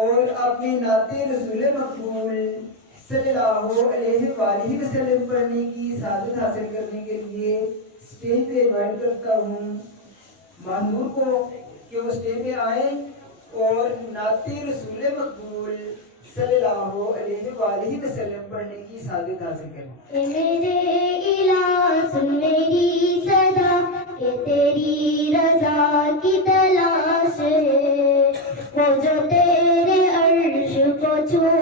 اور اپنے نعت رسول مقبول صلی اللہ علیہ وآلہ وسلم پڑھنے کی سعادت حاصل کرنے کے لیے اسٹیج پہ انوائٹ کرتا ہوں مہنور کو کہ وہ اسٹیج پہ آئیں اور نعت رسول مقبول صلی اللہ علیہ وآلہ وسلم پڑھنے کی سعادت حاصل کریں۔ اے میرے الہ سن میری صدا کہ تیری رضا کی تلاش ہے، وہ جو تیرے عرش کو چھو